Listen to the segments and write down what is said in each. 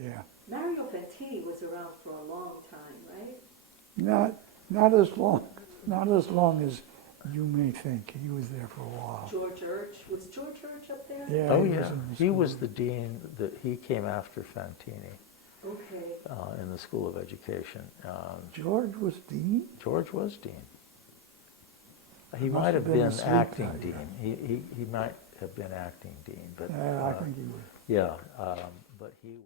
Yeah. Mario Bettini was around for a long time, right? Not as long, not as long as you may think. He was there for a while. George Urch, was George Urch up there? Yeah, Oh, he was yeah. in the He school. was the dean, he came after Fantini Okay. in the School of Education. George was dean? George was dean. He Must might have have been a been sweet acting guy, dean. He might have been acting dean, but Yeah, I think he was. yeah, but he.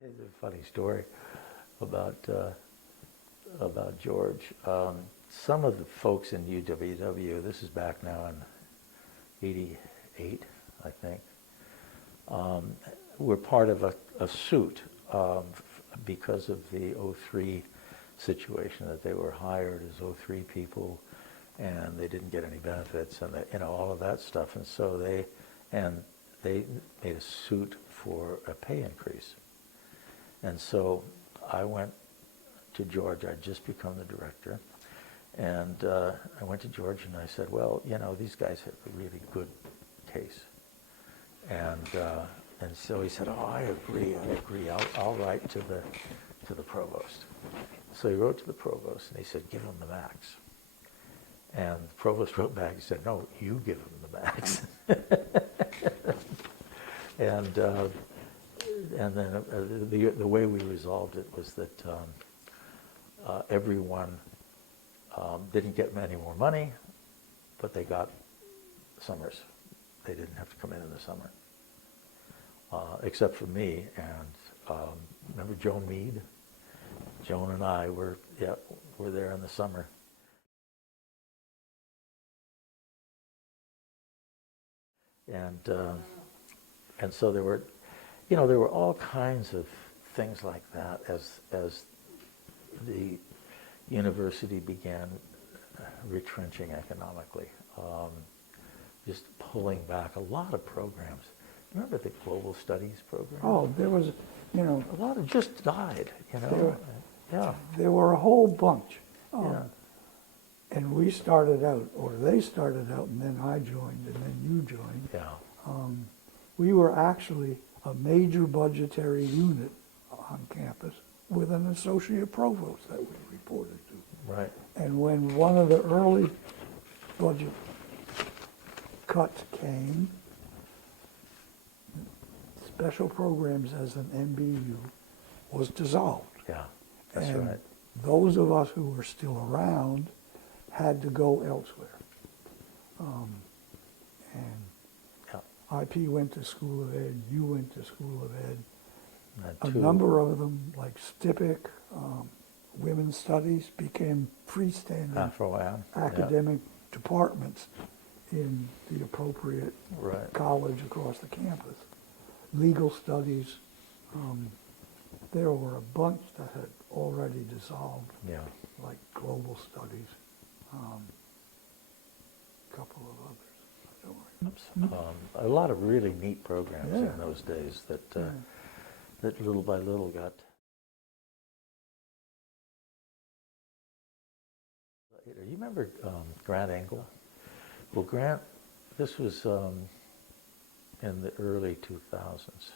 There's a funny story about George. Some of the folks in UWW, this is back now in '88, I think, were part of a suit because of the '03 situation, that they were hired as '03 people and they didn't get any benefits and all of that stuff, and so they made a suit for a pay increase. And so I went to George. I'd just become the director, and I went to George and I said, well, these guys have a really good case. And so he said, oh, I agree. I'll write to the provost. So he wrote to the provost and he said, give him the max. And the provost wrote back, he said, no, you give him the max. And then the way we resolved it was that everyone didn't get any more money, but they got summers. They didn't have to come in the summer, except for me and remember Joan Mead? Joan and I were there in the summer. And so there were all kinds of things like that as the university began retrenching economically, just pulling back a lot of programs. Remember the Global Studies program? Oh, there was, A lot of just died, Yeah. there were a whole bunch. Yeah. And we started out, or they started out, and then I joined, and then you joined. Yeah. We were actually a major budgetary unit on campus with an associate provost that we reported to. Right. And when one of the early budget cuts came, special programs as an MBU was dissolved. Yeah. That's And right. those of us who were still around had to go elsewhere. And Yeah. IP went to School of Ed, you went to School of Ed. And A number of them, like Stipik, Women's Studies, became freestanding for a while. academic departments in the appropriate Right. college across the campus. Legal Studies, there were a bunch that had already dissolved, Yeah. like Global Studies, a couple of others. I don't remember. A lot of really neat programs Yeah. in those days that Yeah. that little by little got. You remember Grant Engel? Well, Grant, this was in the early 2000s,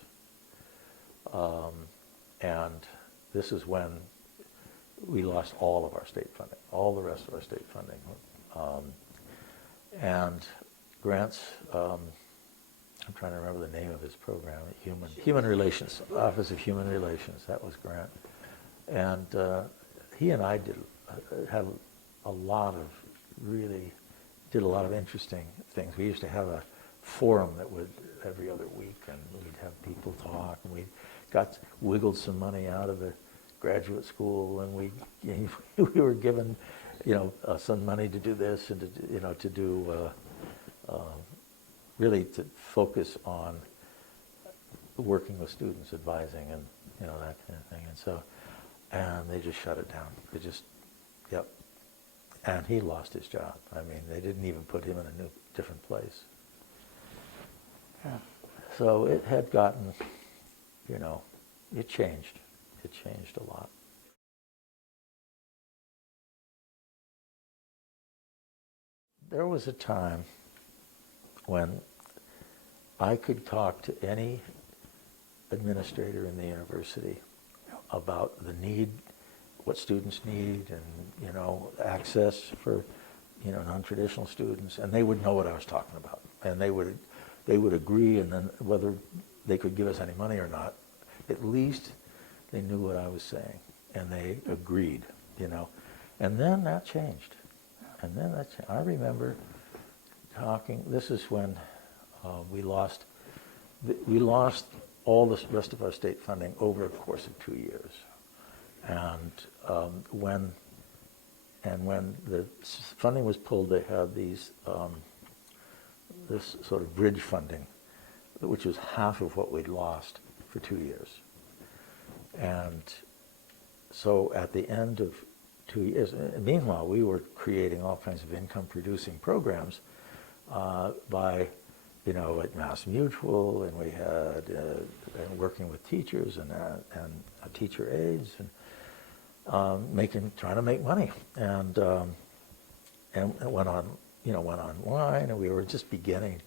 and this is when we lost all of our state funding, all the rest of our state funding, and Grant's. I'm trying to remember the name of his program, Human Relations, Office of Human Relations, that was Grant. And he and I did a lot of interesting things. We used to have a forum that would, every other week, and we'd have people talk, and we wiggled some money out of the graduate school, and we were given, some money to do this and to do really to focus on working with students, advising, and that kind of thing. And so, and they just shut it down. They just, yep. And he lost his job. I mean, they didn't even put him in a different place. Yeah. So it had gotten, it changed. It changed a lot. There was a time when I could talk to any administrator in the university about the need, what students need, and access for non-traditional students, and they would know what I was talking about, and they would agree, and then whether they could give us any money or not, at least they knew what I was saying, and they agreed, and then that changed, I remember talking. This is when we lost all the rest of our state funding over a course of 2 years. And when the funding was pulled, they had this sort of bridge funding, which was half of what we'd lost for 2 years. And so at the end of 2 years, meanwhile, we were creating all kinds of income-producing programs by at Mass Mutual, and we had and working with teachers and teacher aides, and trying to make money, and it went online, and we were just beginning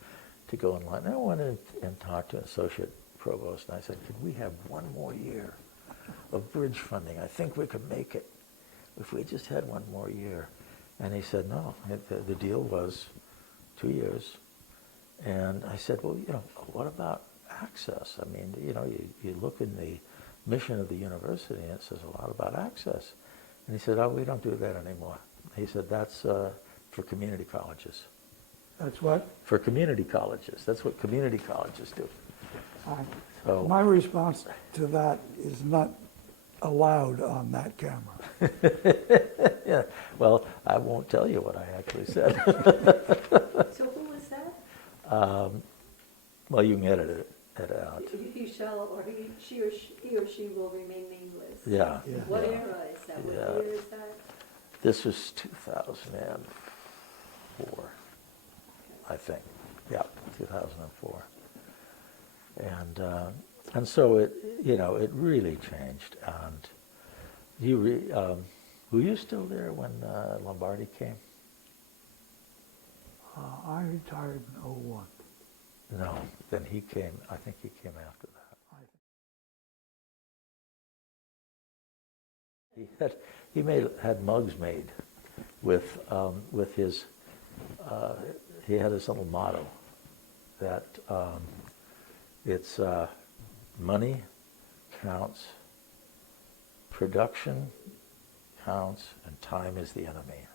to go online. And I went and talked to an associate provost, and I said, "Could we have one more year of bridge funding? I think we could make it if we just had one more year." And he said, "No, the deal was 2 years." And I said, "Well, what about access? I mean, you look in the mission of the university, and it says a lot about access." And he said, "Oh, we don't do that anymore." He said, "That's for community colleges." That's what? For community colleges. That's what community colleges do. So My response to that is not allowed on that camera. yeah. Well, I won't tell you what I actually said. So who was that? Well, you can edit it out. You shall, or he or she will remain nameless. Yeah. What era is that? What year is that? This was 2004, I think. Yeah, 2004. And so it really changed. And were you still there when Lombardi came? I retired in '01. No, then he came. I think he came after that. He had mugs made with his. He had this little motto that it's money counts, production counts, and time is the enemy.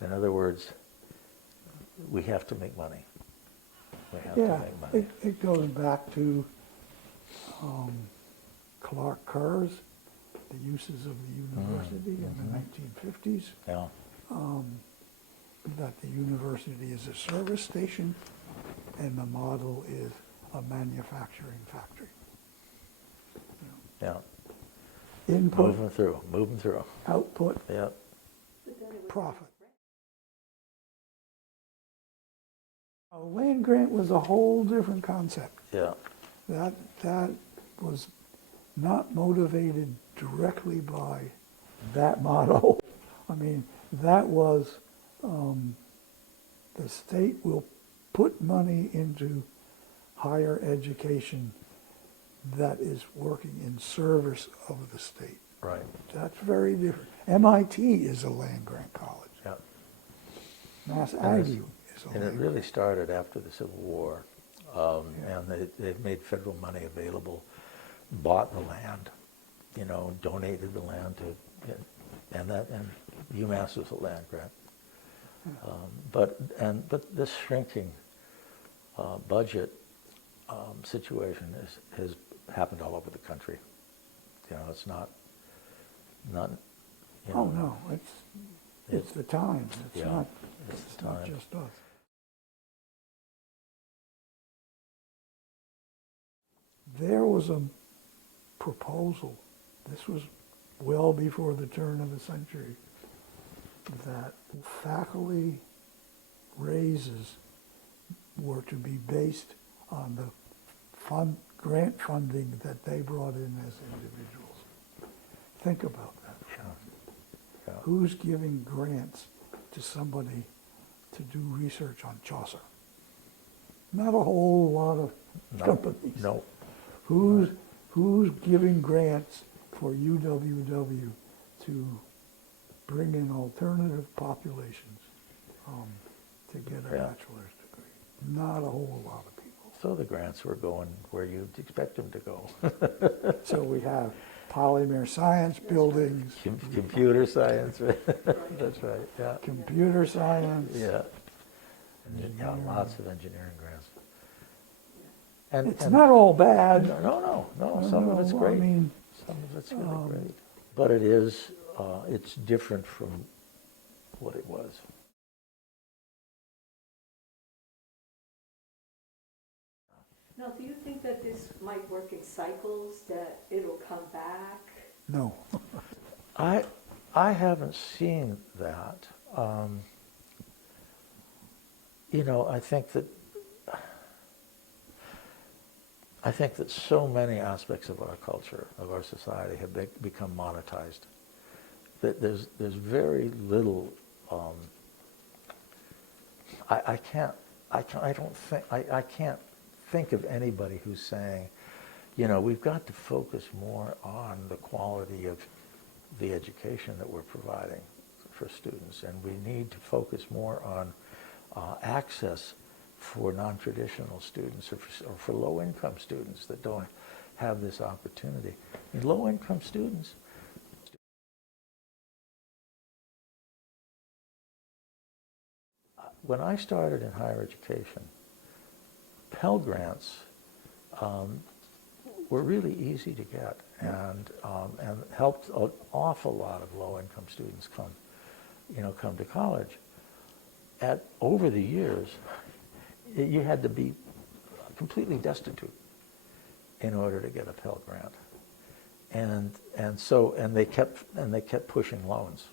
In other words, we have to make money. We have to make money. It goes back to Clark Kerr's, the uses of the university in the 1950s. Yeah. That the university is a service station, and the model is a manufacturing factory. Yeah. Input, Moving through. output, Yeah. profit. A land grant was a whole different concept. Yeah. That was not motivated directly by that model. I mean, that was the state will put money into higher education that is working in service of the state. Right. That's very different. MIT is a land grant college. Yeah. Mass And Aggie is a And it land really started after the Civil War, and they made federal money available, bought the land, donated the land to, and UMass was a land grant. But this shrinking budget situation has happened all over the country. It's not. Oh no, it's the times. It's not. It's It's the not times. just us. There was a proposal. This was well before the turn of the century, that faculty raises were to be based on the grant funding that they brought in as individuals. Think about that. Yeah. Who's giving grants to somebody to do research on Chaucer? Not a whole lot of No, companies. no. Who's giving grants for UWW to bring in alternative populations to get a Yeah. bachelor's degree? Not a whole lot of people. So the grants were going where you'd expect them to go. So we have polymer science buildings, Computer science, right? That's right, yeah. computer science. Yeah. Yeah, lots of engineering grants. And It's not all No, bad. no, some of it's No, great. I mean, Some of it's really great. But it is, it's different from what it was. Now, do you think that this might work in cycles, that it'll come back? no. I haven't seen that. You know, I think that so many aspects of our culture, of our society, have become monetized. That there's very little. I can't think of anybody who's saying, you know, we've got to focus more on the quality of the education that we're providing for students, and we need to focus more on access for non-traditional students or for low-income students that don't have this opportunity. I mean, low-income students, when I started in higher education, Pell Grants were really easy to get and helped an awful lot of low-income students come to college. Over the years, you had to be completely destitute in order to get a Pell Grant, and they kept pushing loans.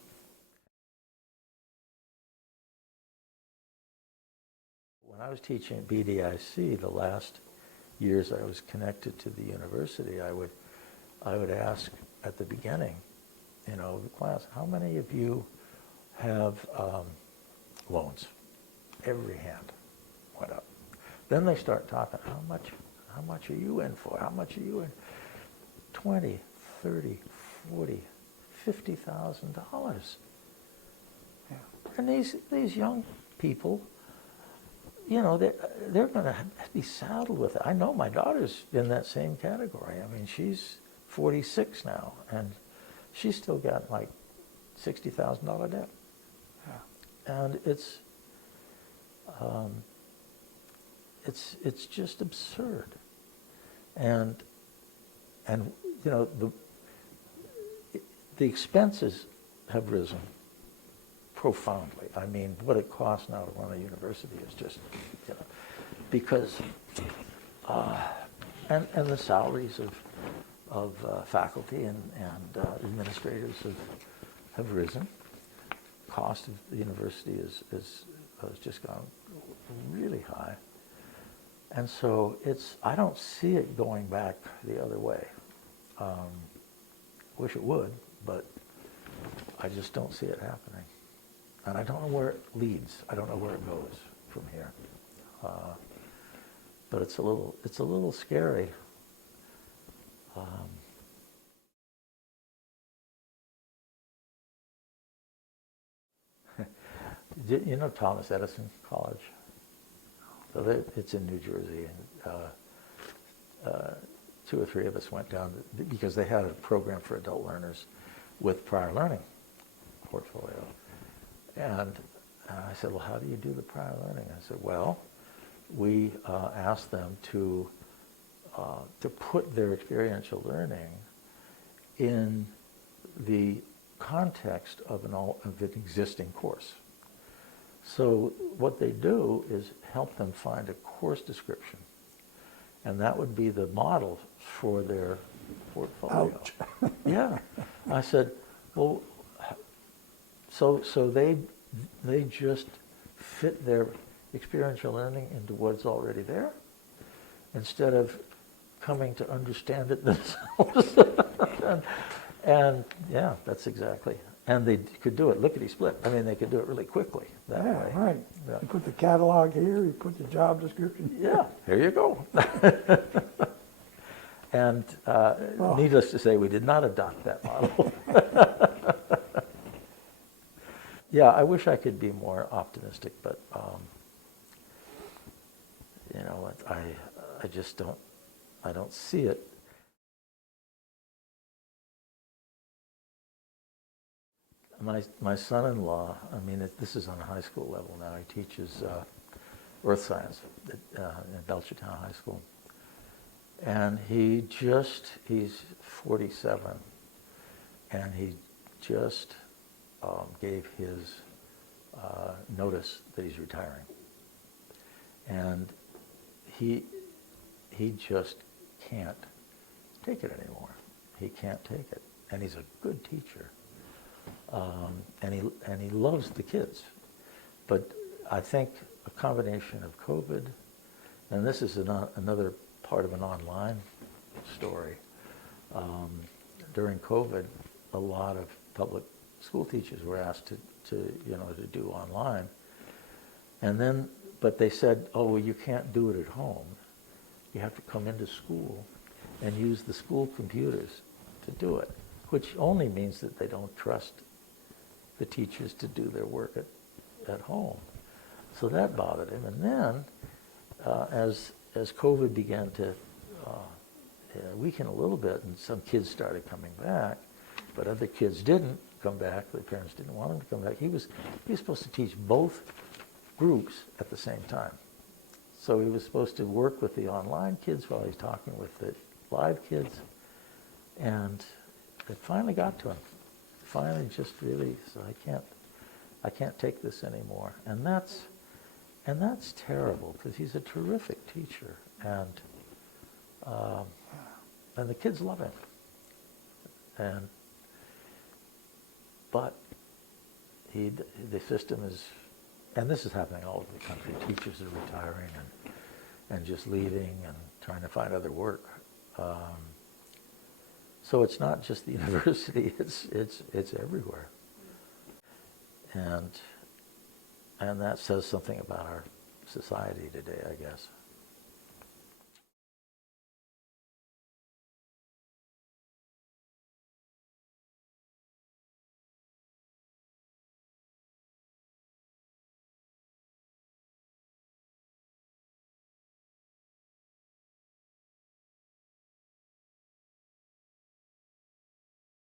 When I was teaching at BDIC, the last years I was connected to the university, I would ask at the beginning, you know, of the class, how many of you have loans? Every hand went up. Then they start talking, how much are you in for? How much are you in? 20, 30, 40, $50,000. Yeah. And these young people, you know, they're going to be saddled with it. I know my daughter's in that same category. I mean, she's 46 now, and she's still got like $60,000 debt. Yeah. And it's just absurd. And you know, the expenses have risen profoundly. I mean, what it costs now to run a university is just, you know, because and the salaries of faculty and administrators have risen. Cost of the university has just gone really high, and so I don't see it going back the other way. Wish it would, but I just don't see it happening. And I don't know where it leads. I don't know where it goes from here. But it's a little scary. You know Thomas Edison College? So it's in New Jersey, and 2 or 3 of us went down because they had a program for adult learners with prior learning portfolio. And I said, well, how do you do the prior learning? I said, well, we asked them to put their experiential learning in the context of an existing course. So what they do is help them find a course description, and that would be the model for their portfolio. Ouch. Yeah. I said, well, so they just fit their experiential learning into what's already there instead of coming to understand it themselves. and yeah, that's exactly. And they could do it lickety-split. I mean, they could do it really quickly that Yeah, way. right. Yeah. You put the catalog here, you put the job description. Yeah, here you go. And needless to say, we did not adopt that model. Yeah, I wish I could be more optimistic, but you know, I just don't see it. My son-in-law, I mean, this is on a high school level now. He teaches earth science in Belchertown High School. And he's 47, and he just gave his notice that he's retiring. And he just can't take it anymore. He can't take it. And he's a good teacher. And he loves the kids. But I think a combination of COVID, and this is another part of an online story. During COVID, a lot of public school teachers were asked to do online. And then, but they said, oh, well, you can't do it at home. You have to come into school and use the school computers to do it, which only means that they don't trust the teachers to do their work at home. So that bothered him. And then, as COVID began to weaken a little bit, and some kids started coming back, but other kids didn't come back. The parents didn't want them to come back. He was supposed to teach both groups at the same time. So he was supposed to work with the online kids while he's talking with the live kids, and it finally got to him. Finally, just really, so I can't take this anymore, and that's terrible because he's a terrific teacher, and the kids love him, but the system is, and this is happening all over the country. Teachers are retiring and just leaving and trying to find other work. So it's not just the university; it's everywhere, and that says something about our society today, I guess.